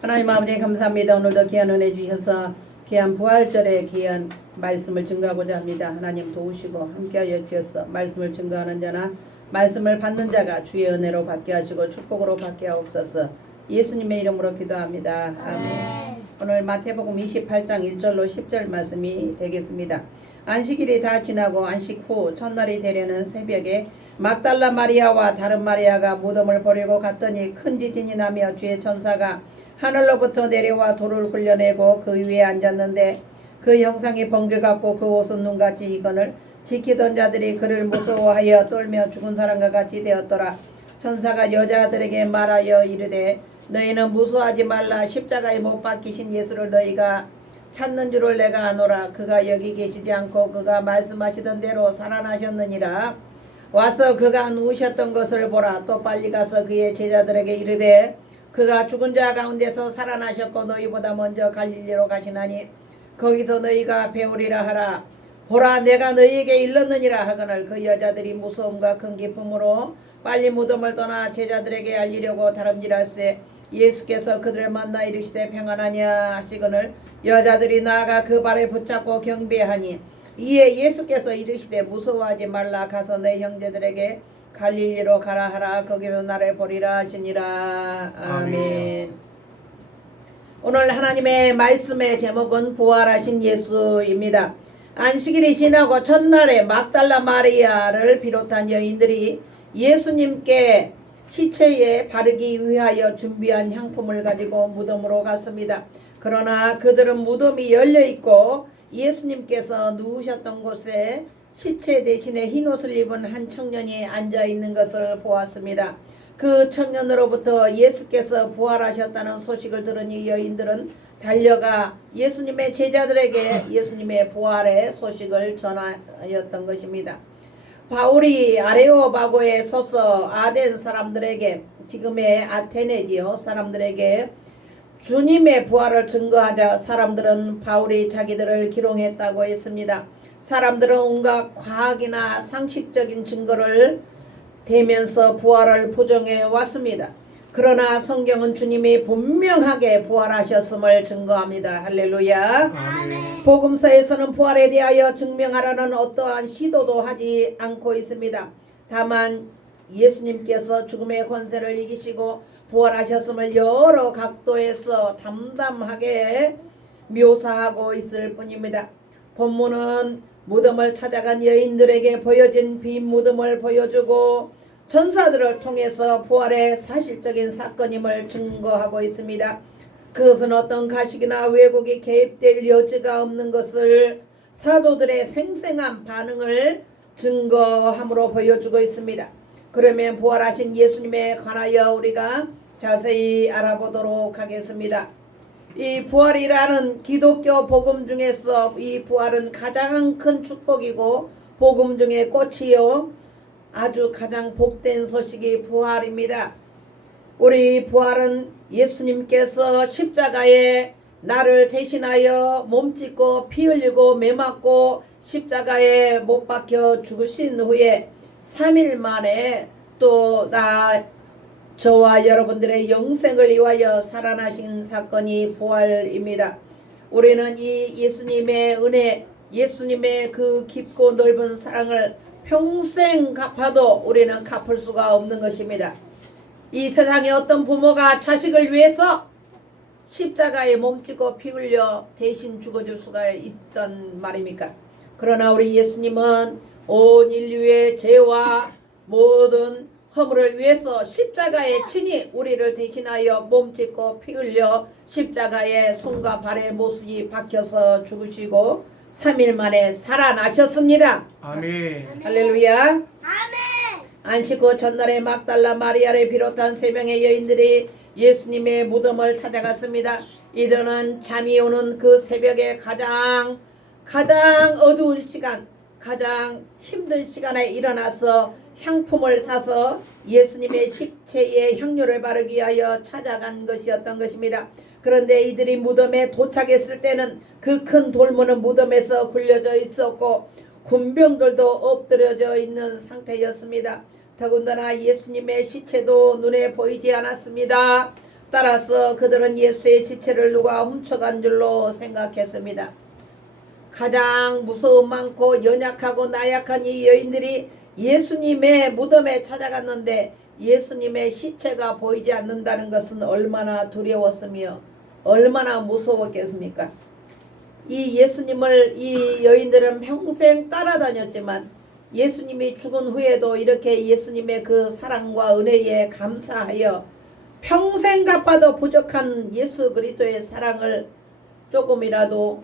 하나님 아버지 감사합니다. 오늘도 귀한 은혜 주셔서 귀한 부활절에 귀한 말씀을 증거하고자 합니다. 하나님 도우시고 함께하여 주셔서 말씀을 증거하는 자나 말씀을 받는 자가 주의 은혜로 받게 하시고 축복으로 받게 하옵소서. 예수님의 이름으로 기도합니다. 아멘. 오늘 마태복음 28장 1절로 10절 말씀이 되겠습니다. 안식일이 다 지나고 안식 후 첫날이 되려는 새벽에 막달라 마리아와 다른 마리아가 무덤을 보려고 갔더니 큰 지진이 나며 주의 천사가 하늘로부터 내려와 돌을 굴려내고 그 위에 앉았는데 그 형상이 번개 같고 그 옷은 눈같이 이거늘 지키던 자들이 그를 무서워하여 떨며 죽은 사람과 같이 되었더라. 천사가 여자들에게 말하여 이르되 너희는 무서워하지 말라. 십자가에 못 박히신 예수를 너희가 찾는 줄을 내가 아노라. 그가 여기 계시지 않고 그가 말씀하시던 대로 살아나셨느니라. 와서 그가 누우셨던 것을 보라. 또 빨리 가서 그의 제자들에게 이르되 그가 죽은 자 가운데서 살아나셨고 너희보다 먼저 갈릴리로 가시나니 거기서 너희가 배우리라 하라. 보라 내가 너희에게 일렀느니라 하거늘 그 여자들이 무서움과 큰 기쁨으로 빨리 무덤을 떠나 제자들에게 알리려고 다름질할세. 예수께서 그들을 만나 이르시되 평안하냐 하시거늘 여자들이 나아가 그 발에 붙잡고 경배하니 이에 예수께서 이르시되 무서워하지 말라. 가서 내 형제들에게 갈릴리로 가라 하라. 거기서 나를 보리라 하시니라. 아멘. 오늘 하나님의 말씀의 제목은 부활하신 예수입니다. 안식일이 지나고 첫날에 막달라 마리아를 비롯한 여인들이 예수님께 시체에 바르기 위하여 준비한 향품을 가지고 무덤으로 갔습니다. 그러나 그들은 무덤이 열려있고 예수님께서 누우셨던 곳에 시체 대신에 흰옷을 입은 한 청년이 앉아있는 것을 보았습니다. 그 청년으로부터 예수께서 부활하셨다는 소식을 들으니 여인들은 달려가 예수님의 제자들에게 예수님의 부활의 소식을 전하였던 것입니다. 바울이 아레오바고에 서서 아덴 사람들에게, 지금의 아테네지요, 사람들에게 주님의 부활을 증거하자 사람들은 바울이 자기들을 기롱했다고 했습니다. 사람들은 온갖 과학이나 상식적인 증거를 대면서 부활을 부정해 왔습니다. 그러나 성경은 주님이 분명하게 부활하셨음을 증거합니다. 할렐루야. 아멘. 복음서에서는 부활에 대하여 증명하라는 어떠한 시도도 하지 않고 있습니다. 다만 예수님께서 죽음의 권세를 이기시고 부활하셨음을 여러 각도에서 담담하게 묘사하고 있을 뿐입니다. 본문은 무덤을 찾아간 여인들에게 보여진 빈 무덤을 보여주고 천사들을 통해서 부활의 사실적인 사건임을 증거하고 있습니다. 그것은 어떤 가식이나 왜곡이 개입될 여지가 없는 것을 사도들의 생생한 반응을 증거함으로 보여주고 있습니다. 그러면 부활하신 예수님에 관하여 우리가 자세히 알아보도록 하겠습니다. 이 부활이라는 기독교 복음 중에서 이 부활은 가장 큰 축복이고 복음 중에 꽃이요 아주 가장 복된 소식이 부활입니다. 우리 부활은 예수님께서 십자가에 나를 대신하여 몸짓고 피 흘리고 매 맞고 십자가에 못 박혀 죽으신 후에 3일 만에 또 저와 여러분들의 영생을 위하여 살아나신 사건이 부활입니다. 우리는 이 예수님의 은혜, 예수님의 그 깊고 넓은 사랑을 평생 갚아도 우리는 갚을 수가 없는 것입니다. 이 세상에 어떤 부모가 자식을 위해서 십자가에 몸짓고 피 흘려 대신 죽어줄 수가 있단 말입니까? 그러나 우리 예수님은 온 인류의 죄와 모든 허물을 위해서 십자가에 친히 우리를 대신하여 몸짓고 피 흘려 십자가에 손과 발에 못이 박혀서 죽으시고 3일 만에 살아나셨습니다. 아멘. 할렐루야. 아멘. 안식 후 첫날에 막달라 마리아를 비롯한 3명의 여인들이 예수님의 무덤을 찾아갔습니다. 이들은 잠이 오는 그 새벽에 가장 어두운 시간, 가장 힘든 시간에 일어나서 향품을 사서 예수님의 십체에 향료를 바르기 위하여 찾아간 것이었던 것입니다. 그런데 이들이 무덤에 도착했을 때는 그 큰 돌무는 무덤에서 굴려져 있었고 군병들도 엎드려져 있는 상태였습니다. 더군다나 예수님의 시체도 눈에 보이지 않았습니다. 따라서 그들은 예수의 지체를 누가 훔쳐간 줄로 생각했습니다. 가장 무서움 많고 연약하고 나약한 이 여인들이 예수님의 무덤에 찾아갔는데 예수님의 시체가 보이지 않는다는 것은 얼마나 두려웠으며 얼마나 무서웠겠습니까? 이 예수님을 이 여인들은 평생 따라다녔지만 예수님이 죽은 후에도 이렇게 예수님의 그 사랑과 은혜에 감사하여 평생 갚아도 부족한 예수 그리스도의 사랑을 조금이라도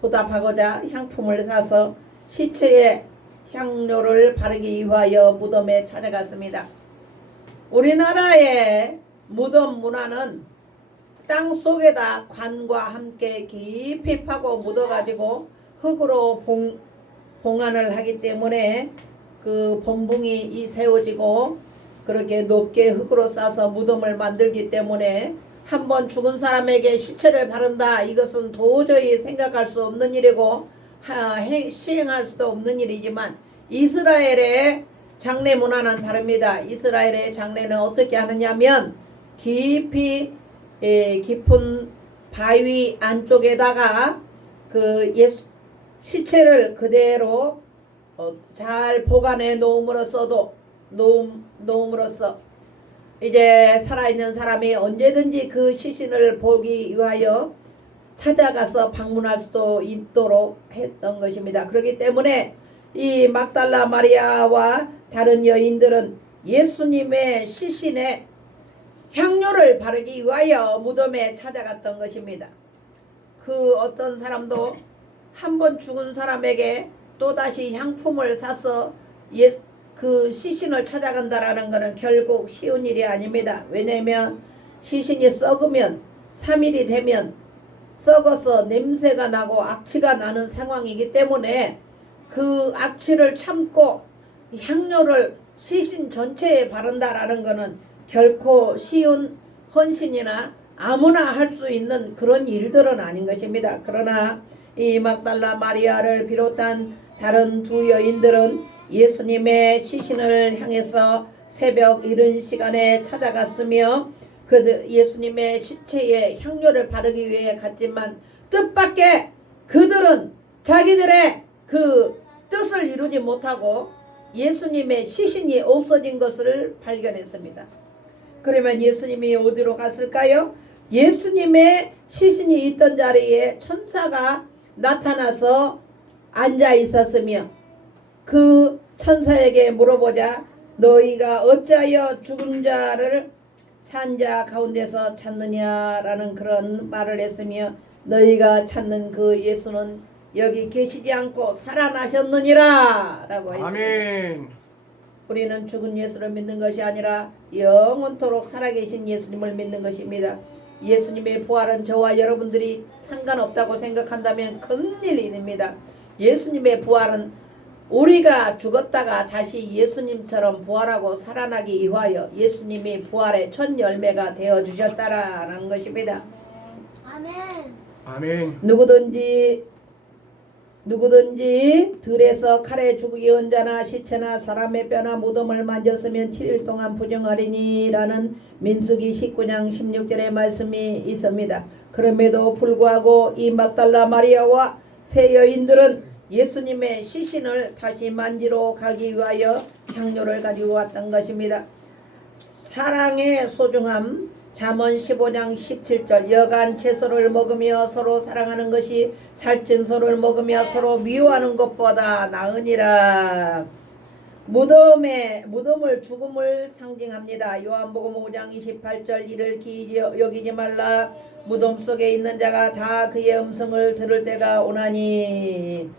보답하고자 향품을 사서 시체에 향료를 바르기 위하여 무덤에 찾아갔습니다. 우리나라의 무덤 문화는 땅 속에다 관과 함께 깊이 파고 묻어가지고 흙으로 봉안을 하기 때문에 그 봉붕이 세워지고 그렇게 높게 흙으로 싸서 무덤을 만들기 때문에 한번 죽은 사람에게 시체를 바른다, 이것은 도저히 생각할 수 없는 일이고 시행할 수도 없는 일이지만 이스라엘의 장례 문화는 다릅니다. 이스라엘의 장례는 어떻게 하느냐면 깊이 깊은 바위 안쪽에다가 그 시체를 그대로 잘 보관해 놓음으로써 이제 살아있는 사람이 언제든지 그 시신을 보기 위하여 찾아가서 방문할 수도 있도록 했던 것입니다. 그렇기 때문에 이 막달라 마리아와 다른 여인들은 예수님의 시신에 향료를 바르기 위하여 무덤에 찾아갔던 것입니다. 그 어떤 사람도 한 번 죽은 사람에게 또다시 향품을 사서 그 시신을 찾아간다라는 것은 결국 쉬운 일이 아닙니다. 왜냐하면 시신이 썩으면 3일이 되면 썩어서 냄새가 나고 악취가 나는 상황이기 때문에 그 악취를 참고 향료를 시신 전체에 바른다라는 것은 결코 쉬운 헌신이나 아무나 할 수 있는 그런 일들은 아닌 것입니다. 그러나 이 막달라 마리아를 비롯한 다른 두 여인들은 예수님의 시신을 향해서 새벽 이른 시간에 찾아갔으며 예수님의 시체에 향료를 바르기 위해 갔지만 뜻밖의 그들은 자기들의 그 뜻을 이루지 못하고 예수님의 시신이 없어진 것을 발견했습니다. 그러면 예수님이 어디로 갔을까요? 예수님의 시신이 있던 자리에 천사가 나타나서 앉아 있었으며 그 천사에게 물어보자 너희가 어찌하여 죽은 자를 산 자 가운데서 찾느냐라는 그런 말을 했으며 너희가 찾는 그 예수는 여기 계시지 않고 살아나셨느니라 라고 했습니다. 아멘. 우리는 죽은 예수를 믿는 것이 아니라 영원토록 살아계신 예수님을 믿는 것입니다. 예수님의 부활은 저와 여러분들이 상관없다고 생각한다면 큰일입니다. 예수님의 부활은 우리가 죽었다가 다시 예수님처럼 부활하고 살아나기 위하여 예수님이 부활의 첫 열매가 되어 주셨다라는 것입니다. 아멘. 아멘. 누구든지 들에서 칼에 죽이기 온 자나 시체나 사람의 뼈나 무덤을 만졌으면 7일 동안 부정하리니라는 민수기 19장 16절의 말씀이 있습니다. 그럼에도 불구하고 이 막달라 마리아와 세 여인들은 예수님의 시신을 다시 만지러 가기 위하여 향료를 가지고 왔던 것입니다. 사랑의 소중함 잠언 15장 17절 여간 채소를 먹으며 서로 사랑하는 것이 살찐 소를 먹으며 서로 미워하는 것보다 나으니라. 무덤을 죽음을 상징합니다. 요한복음 5장 28절 이를 기이지 여기지 말라 무덤 속에 있는 자가 다 그의 음성을 들을 때가 오나니.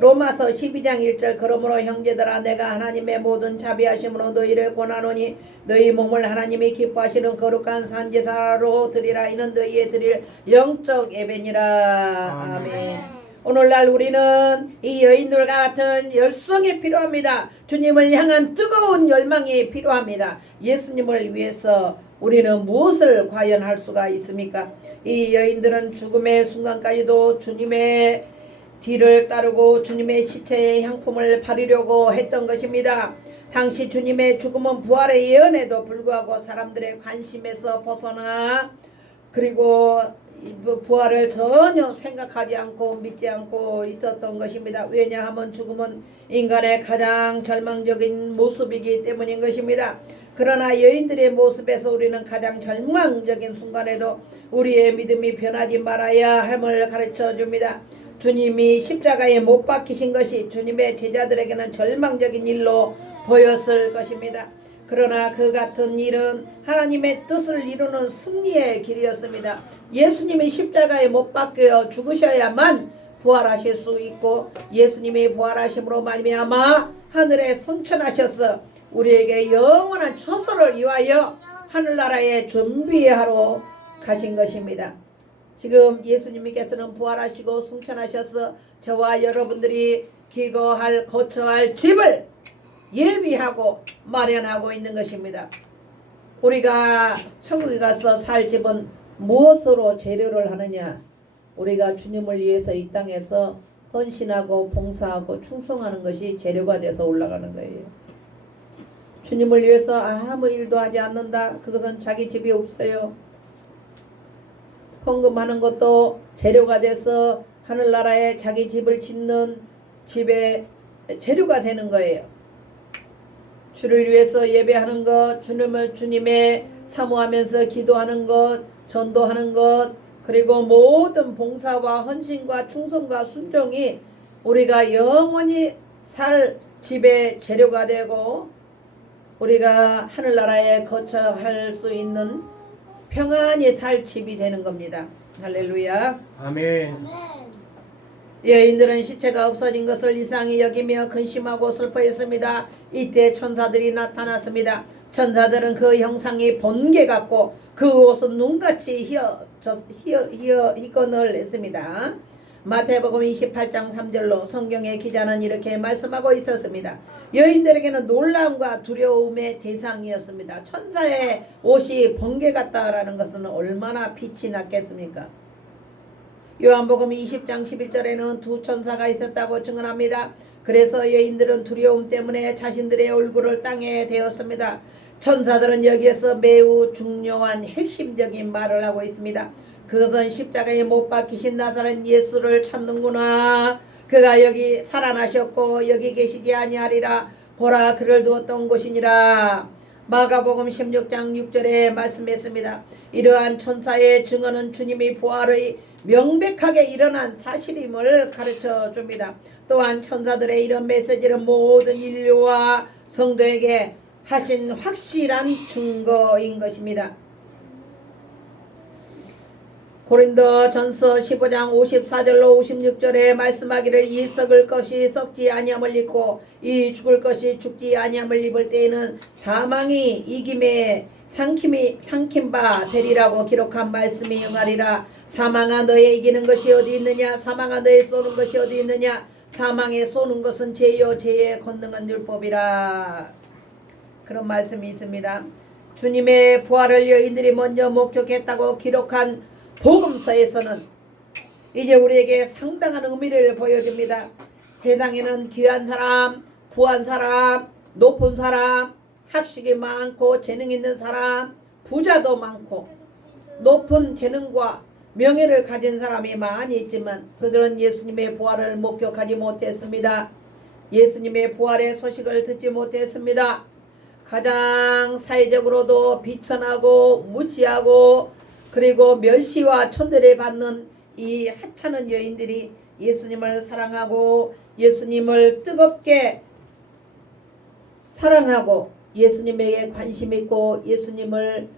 로마서 12장 1절 그러므로 형제들아 내가 하나님의 모든 자비하심으로 너희를 권하노니 너희 몸을 하나님이 기뻐하시는 거룩한 산제사로 드리라. 이는 너희의 드릴 영적 예배니라. 아멘. 오늘날 우리는 이 여인들 같은 열성이 필요합니다. 주님을 향한 뜨거운 열망이 필요합니다. 예수님을 위해서 우리는 무엇을 과연 할 수가 있습니까? 이 여인들은 죽음의 순간까지도 주님의 뒤를 따르고 주님의 시체에 향품을 바르려고 했던 것입니다. 당시 주님의 죽음은 부활의 예언에도 불구하고 사람들의 관심에서 벗어나 그리고 부활을 전혀 생각하지 않고 믿지 않고 있었던 것입니다. 왜냐하면 죽음은 인간의 가장 절망적인 모습이기 때문인 것입니다. 그러나 여인들의 모습에서 우리는 가장 절망적인 순간에도 우리의 믿음이 변하지 말아야 함을 가르쳐 줍니다. 주님이 십자가에 못 박히신 것이 주님의 제자들에게는 절망적인 일로 보였을 것입니다. 그러나 그 같은 일은 하나님의 뜻을 이루는 승리의 길이었습니다. 예수님이 십자가에 못 박혀 죽으셔야만 부활하실 수 있고 예수님이 부활하심으로 말미암아 하늘에 승천하셔서 우리에게 영원한 처소를 위하여 하늘나라에 준비하러 가신 것입니다. 지금 예수님께서는 부활하시고 승천하셔서 저와 여러분들이 기거할 거처할 집을 예비하고 마련하고 있는 것입니다. 우리가 천국에 가서 살 집은 무엇으로 재료를 하느냐? 우리가 주님을 위해서 이 땅에서 헌신하고 봉사하고 충성하는 것이 재료가 돼서 올라가는 거예요. 주님을 위해서 아무 일도 하지 않는다. 그것은 자기 집이 없어요. 헌금하는 것도 재료가 돼서 하늘나라에 자기 집을 짓는 집의 재료가 되는 거예요. 주를 위해서 예배하는 것, 주님의 사모하면서 기도하는 것, 전도하는 것, 그리고 모든 봉사와 헌신과 충성과 순종이 우리가 영원히 살 집의 재료가 되고 우리가 하늘나라에 거처할 수 있는 평안히 살 집이 되는 겁니다. 할렐루야. 아멘. 여인들은 시체가 없어진 것을 이상히 여기며 근심하고 슬퍼했습니다. 이때 천사들이 나타났습니다. 천사들은 그 형상이 번개 같고 그 옷은 눈같이 희건을 했습니다. 마태복음 28장 3절로 성경의 기자는 이렇게 말씀하고 있었습니다. 여인들에게는 놀라움과 두려움의 대상이었습니다. 천사의 옷이 번개 같다라는 것은 얼마나 빛이 났겠습니까? 요한복음 20장 11절에는 두 천사가 있었다고 증언합니다. 그래서 여인들은 두려움 때문에 자신들의 얼굴을 땅에 대었습니다. 천사들은 여기에서 매우 중요한 핵심적인 말을 하고 있습니다. 그것은 십자가에 못 박히신 나사렛 예수를 찾는구나. 그가 여기 살아나셨고 여기 계시지 아니하리라. 보라 그를 두었던 곳이니라. 마가복음 16장 6절에 말씀했습니다. 이러한 천사의 증언은 주님이 부활의 명백하게 일어난 사실임을 가르쳐 줍니다. 또한 천사들의 이런 메시지는 모든 인류와 성도에게 하신 확실한 증거인 것입니다. 고린도전서 15장 54절로 56절에 말씀하기를 이 썩을 것이 썩지 아니함을 입고 이 죽을 것이 죽지 아니함을 입을 때에는 사망이 이김에 삼킨 바 되리라고 기록한 말씀이 응하리라. 사망아 너의 이기는 것이 어디 있느냐? 사망아 너의 쏘는 것이 어디 있느냐? 사망에 쏘는 것은 죄요 죄의 권능은 율법이라. 그런 말씀이 있습니다. 주님의 부활을 여인들이 먼저 목격했다고 기록한 복음서에서는 이제 우리에게 상당한 의미를 보여줍니다. 세상에는 귀한 사람, 부한 사람, 높은 사람, 학식이 많고 재능 있는 사람, 부자도 많고 높은 재능과 명예를 가진 사람이 많이 있지만 그들은 예수님의 부활을 목격하지 못했습니다. 예수님의 부활의 소식을 듣지 못했습니다. 가장 사회적으로도 비천하고 무시하고 그리고 멸시와 천대를 받는 이 하찮은 여인들이 예수님을 사랑하고 예수님을 뜨겁게 사랑하고 예수님에게 관심 있고 예수님을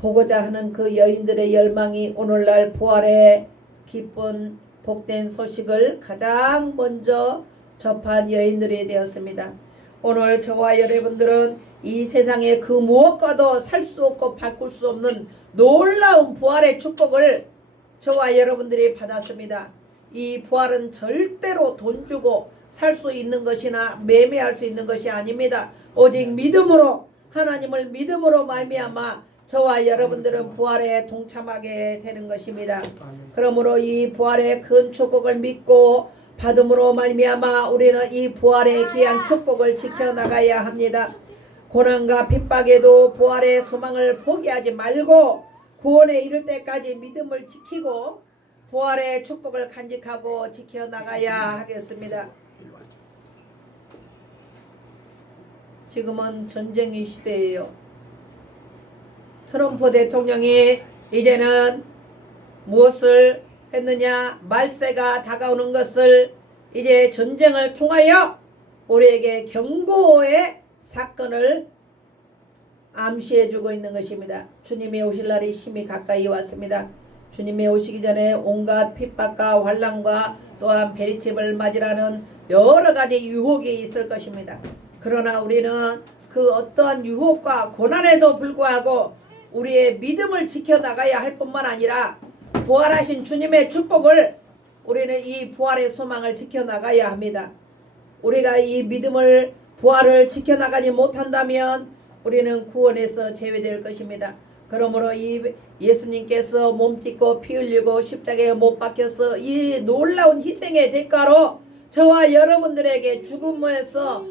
보고자 하는 그 여인들의 열망이 오늘날 부활의 기쁜 복된 소식을 가장 먼저 접한 여인들이 되었습니다. 오늘 저와 여러분들은 이 세상에 그 무엇과도 살 수 없고 바꿀 수 없는 놀라운 부활의 축복을 저와 여러분들이 받았습니다. 이 부활은 절대로 돈 주고 살 수 있는 것이나 매매할 수 있는 것이 아닙니다. 오직 믿음으로 하나님을 믿음으로 말미암아 저와 여러분들은 부활에 동참하게 되는 것입니다. 그러므로 이 부활의 큰 축복을 믿고 받음으로 말미암아 우리는 이 부활의 귀한 축복을 지켜나가야 합니다. 고난과 핍박에도 부활의 소망을 포기하지 말고 구원에 이를 때까지 믿음을 지키고 부활의 축복을 간직하고 지켜나가야 하겠습니다. 지금은 전쟁의 시대예요. 트럼프 대통령이 이제는 무엇을 했느냐? 말세가 다가오는 것을 이제 전쟁을 통하여 우리에게 경고의 사건을 암시해주고 있는 것입니다. 주님이 오실 날이 심히 가까이 왔습니다. 주님이 오시기 전에 온갖 핍박과 환난과 또한 베리집을 맞이라는 여러 가지 유혹이 있을 것입니다. 그러나 우리는 그 어떠한 유혹과 고난에도 불구하고 우리의 믿음을 지켜나가야 할 뿐만 아니라 부활하신 주님의 축복을 우리는 이 부활의 소망을 지켜나가야 합니다. 우리가 이 믿음을 부활을 지켜나가지 못한다면 우리는 구원에서 제외될 것입니다. 그러므로 이 예수님께서 몸 찢고 피 흘리고 십자가에 못 박혀서 이 놀라운 희생의 대가로 저와 여러분들에게 죽음에서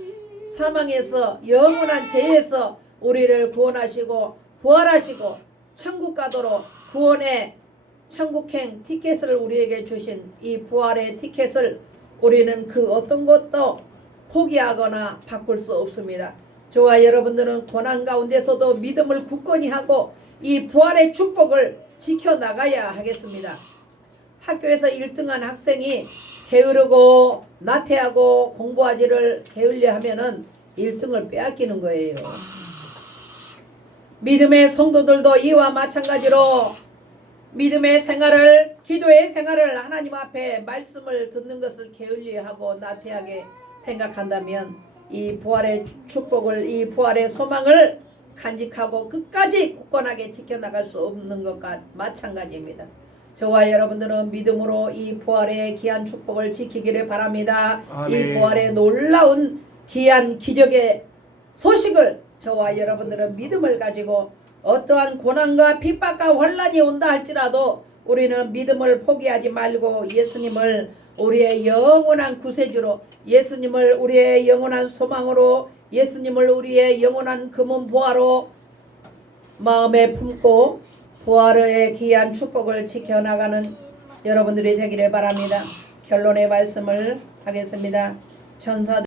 사망에서 영원한 죄에서 우리를 구원하시고 부활하시고 천국 가도록 구원의 천국행 티켓을 우리에게 주신 이 부활의 티켓을 우리는 그 어떤 것도 포기하거나 바꿀 수 없습니다. 저와 여러분들은 고난 가운데서도 믿음을 굳건히 하고 이 부활의 축복을 지켜나가야 하겠습니다. 학교에서 1등한 학생이 게으르고 나태하고 공부하지를 게을려 하면은 1등을 빼앗기는 거예요. 믿음의 성도들도 이와 마찬가지로 믿음의 생활을, 기도의 생활을 하나님 앞에 말씀을 듣는 것을 게을리하고 나태하게 생각한다면 이 부활의 축복을, 이 부활의 소망을 간직하고 끝까지 굳건하게 지켜나갈 수 없는 것과 마찬가지입니다. 저와 여러분들은 믿음으로 이 부활의 귀한 축복을 지키기를 바랍니다. 아멘. 이 부활의 놀라운 귀한 기적의 소식을 저와 여러분들은 믿음을 가지고 어떠한 고난과 핍박과 환난이 온다 할지라도 우리는 믿음을 포기하지 말고 예수님을 우리의 영원한 구세주로, 예수님을 우리의 영원한 소망으로, 예수님을 우리의 영원한 금은 보화로 마음에 품고 부활의 귀한 축복을 지켜나가는 여러분들이 되기를 바랍니다. 결론의 말씀을 하겠습니다. 천사